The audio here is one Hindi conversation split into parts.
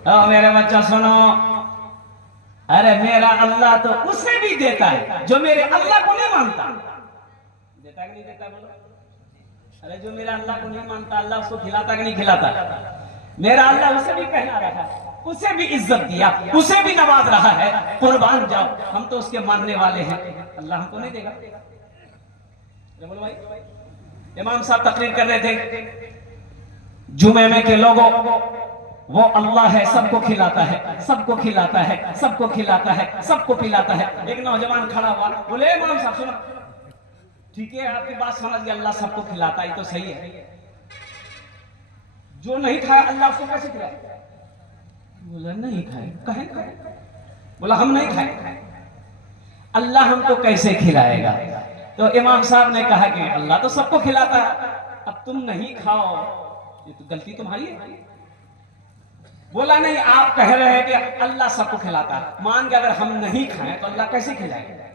मेरे बच्चा सुनो, अरे मेरा अल्लाह तो उसे भी देता है जो मेरे अल्लाह को नहीं मानता। देता कि नहीं देता बोलो? अरे जो मेरा अल्लाह को नहीं मानता, अल्लाह उसको खिलाता कि नहीं खिलाता? मेरा अल्लाह उसे भी पहना रहा है, उसे भी इज्जत दिया, उसे भी नवाज रहा है। कुर्बान जाओ, हम तो उसके मानने वाले हैं, अल्लाह हमको नहीं देगा? बोलो भाई। इमाम साहब तकरीर कर रहे थे, जुमे में के लोगों, वो अल्लाह है, सबको खिलाता है, सबको खिलाता है, सबको खिलाता है, सबको पिलाता है। एक नौजवान खड़ा हुआ, बोले इमाम साहब सुनो, ठीक है आपकी बात समझ गया, अल्लाह सबको खिलाता है तो सही है, जो नहीं खाया अल्लाह उसको कैसे खिलाए? बोला नहीं खाए, कहे खाए? बोला हम नहीं खाए, अल्लाह हमको कैसे खिलाएगा? तो इमाम साहब ने कहा कि अल्लाह तो सबको खिलाता है, अब तुम नहीं खाओ ये तो गलती तुम्हारी है। बोला नहीं, आप कह रहे हैं कि अल्लाह सबको खिलाता है, मान के अगर हम नहीं खाएं तो अल्लाह कैसे खिलाएगा?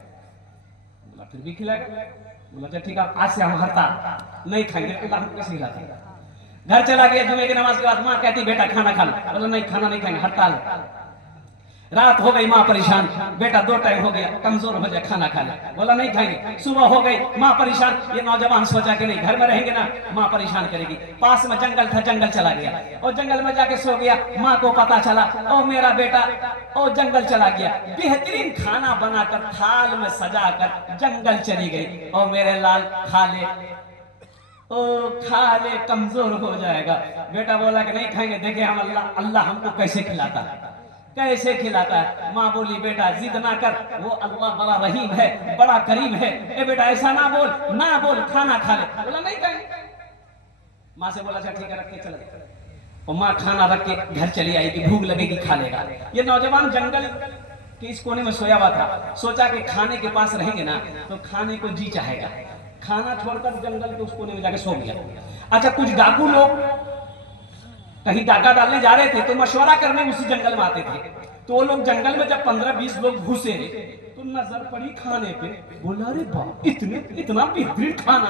बोला फिर भी खिलाएगा। बोला अच्छा ठीक है, आज से हम हड़ताल, नहीं खाएंगे, अल्लाह हमको कैसे खिलाता? घर चला गया, जुमे की नमाज के बाद माँ कहती बेटा खाना खा लो, बोला नहीं खाना नहीं खाएंगे, हड़ताल। रात हो गई, माँ परेशान, बेटा 2 टाइम हो गया, कमजोर हो जाए, खाना खा ले, बोला नहीं खाएंगे। सुबह हो गई, माँ परेशान, ये नौजवान सोचा कि नहीं घर में रहेंगे ना, माँ परेशान करेगी। पास में जंगल था, जंगल चला गया और जंगल में जाके सो गया। माँ को पता चला, ओ मेरा बेटा ओ जंगल चला गया, बेहतरीन खाना बनाकर थाल में सजाकर जंगल चली गई। ओ मेरे लाल खा ले, ओ खा ले, कमजोर हो जाएगा। बेटा बोला कि नहीं खाएंगे, देखे हम अल्लाह हमको कैसे खिलाता है, कैसे खिलाता है। माँ बोली बेटा जिद ना कर, वो अल्लाह बड़ा रहीम है, बड़ा करीम है, ए बेटा ऐसा ना बोल, ना बोल, खाना खा ले। बोला नहीं खाएंगे। माँ से बोला अच्छा ठीक है रख के चले, और माँ खाना रख के घर चली आई कि भूख लगेगी खा लेगा। ये नौजवान जंगल के इस कोने में सोया हुआ था, सोचा कि खाने के पास रहेंगे ना तो खाने को जी चाहेगा, खाना छोड़कर जंगल के उस कोने में जाके सो गया। अच्छा कुछ डाकू लोग कहीं डाका डालने जा रहे थे तो मशवरा करने उसी जंगल में आते थे। तो वो लोग जंगल में जब 15-20 लोग घुसे तो नजर पड़ी खाने पे, बोला अरे बाप इतना बेहतरीन खाना।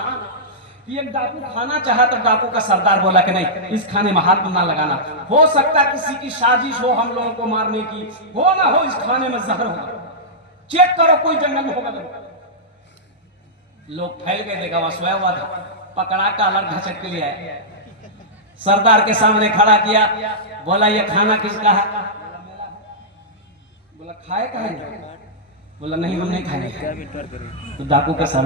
एक डाकू खाना चाहा तो डाकू का सरदार बोला कि नहीं इस खाने में हाथ ना लगाना, हो सकता किसी की साजिश हो हम लोगों को मारने की, हो ना हो इस खाने में जहर होगा, चेक करो कोई जंगल में होगा। लोग फैल गए, देखा वहां सोया हुआ था, पकड़ा कॉलर घचट के लिए आया, सरदार के सामने खड़ा किया, बोला ये खाना किसका है? बोला खाए का है? बोला नहीं हम नहीं खाएंगे। तो डाकू के सामने